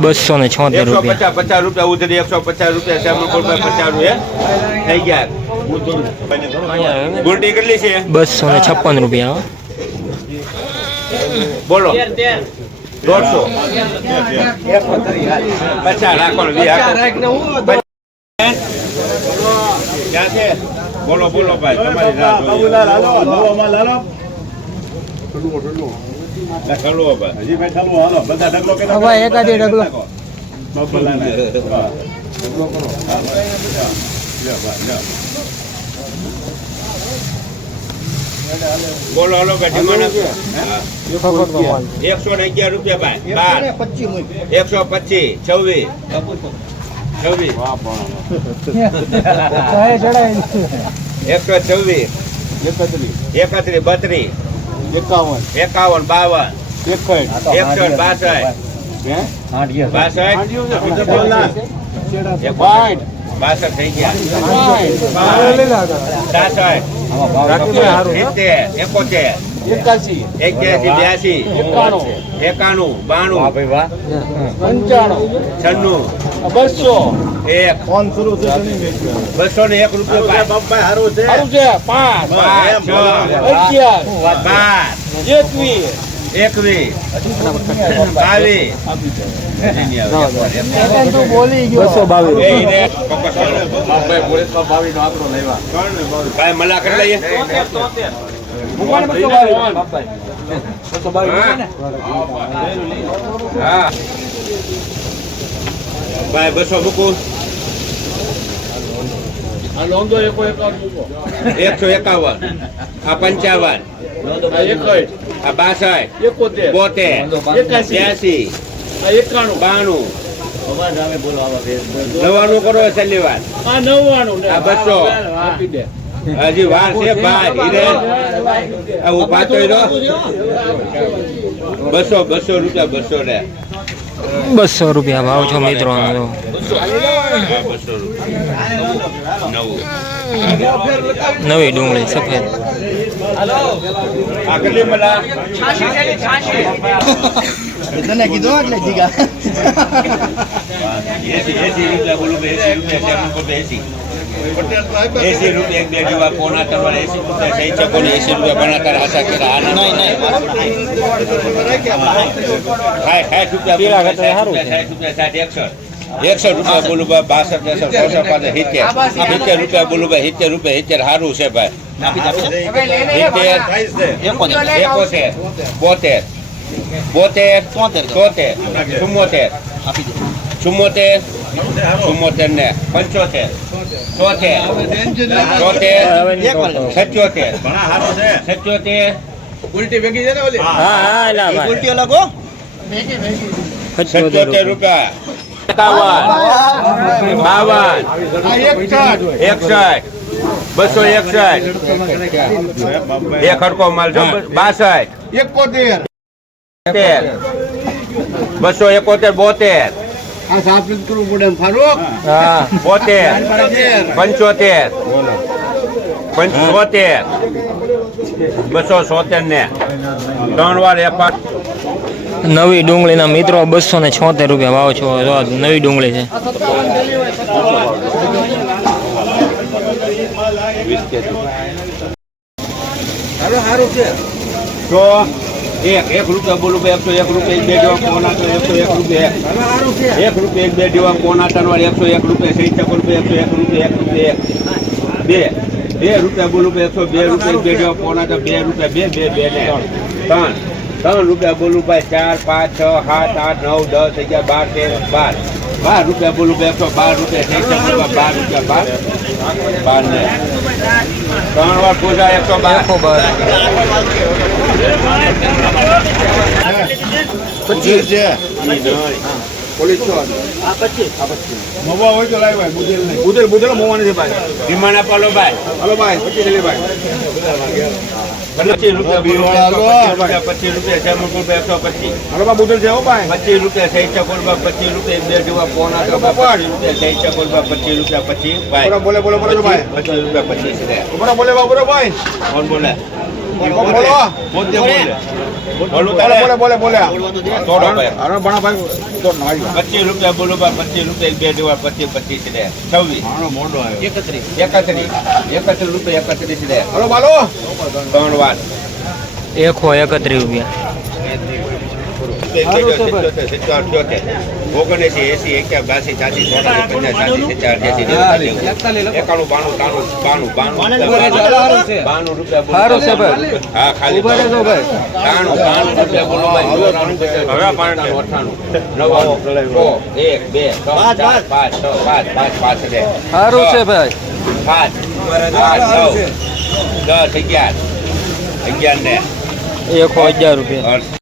₹276 50 રૂપિયા ઉધરી 150 રૂપિયા શ્યામપુરભાઈ 50 રૂપિયા થઈ ગયા. ગુલટી કેટલી છે? 256 રૂપિયા. બોલો 150 રાખો ક્યાં છે? બોલો બોલો ભાઈ તમારી બોલો હલો ગઢીમાં 111 રૂપિયા ભાઈ 125 26 126 31 32 51 52 62 થઈ ગયા. 81 82 91 92 96 201 રૂપિયા 22 મલા કરી લઈએ. ભાઈ 200 મૂકું. 151 આ 55 આ 62 72 92 99 કરો છેલ્લી વાર. આ 200 હજી વાર છે ભાઈ. ઉભા તો 200 રૂપિયા 200 રે 200 રૂપિયા ભાવ છો મિત્રો. નવી ડુંગળી સફેદ. તને કીધું એટલે જીગા 80 રૂપિયા 2 જેવા કોના તમારે 80 રૂપિયા થઈ છે. કોને 80 રૂપિયા બનાતા આશા કર્યા. ખાય 60 રૂપિયા 61 રૂપિયા બોલું ભાઈ 62 70 રૂપિયા બોલું ભાઈ 70 રૂપિયા સારું છે ભાઈ. 74 ને 75 77 ઉલટી ભેગી છે ને ઓલી. હા ના ભાઈ ઉલટી અલગો 77 રૂપિયા 51 52 261 એક હરકો માલ છો. 62 71 271 આ સાફ કરવું પડે ફારૂક. હા 72 75 75 276 ને 3 વાર એપાર. નવી ડુંગળીના મિત્રો 276 રૂપિયા ભાવ છો. નવી ડુંગળી છે. સારું છે તો 1 રૂપિયા બોલું 101 રૂપિયા 2 જેવા કોના તો 101 રૂપિયા 1 રૂપિયા 2 જેવા કોના તરવાર 101 રૂપિયા 66 રૂપિયા 101 રૂપિયા 2 રૂપિયા બોલું 102 રૂપિયા 2 જેવા કોના તો 2 રૂપિયા 2 3 રૂપિયા બોલું ભાઈ 4 5 6 7 8 9 10 11 12 રૂપિયા બોલું 112 રૂપિયા 66 રૂપિયા 12 ને 3 વાર પૂજા 112 વિમાન પાલો ભાઈ 25 ભાઈ 25 રૂપિયા બોલો ભાઈ, 25 રૂપિયા છે મુકુલભાઈ 125. હાલો બા બોતલ છે હો ભાઈ 25 રૂપિયા સહી ચકોલબા, 25 રૂપિયા બે જેવા પોણા તો 25 રૂપિયા સહી ચકોલબા, 25 રૂપિયા 25 ભાઈ. બોલો બોલે બોલે બોલે ભાઈ 25 રૂપિયા 25 છે. બોલો બોલે બા બોલો ભાઈ કોણ બોલે? કોણ બોલો પોતે બોલે. બોલું બોલે તારે? બોલે બોલે તોડો ભાઈ. હાલો ભણા ભાઈ તો નાઈ 25 રૂપિયા બોલો બા, 25 રૂપિયા બે જેવા 25 25 છે. 26 હાલો મોઢો આવ્યો 31 રૂપિયા 31 છે. હાલો બાલો ત્રણ વાર 131 રૂપિયા. 11 ને 1011 રૂપિયા.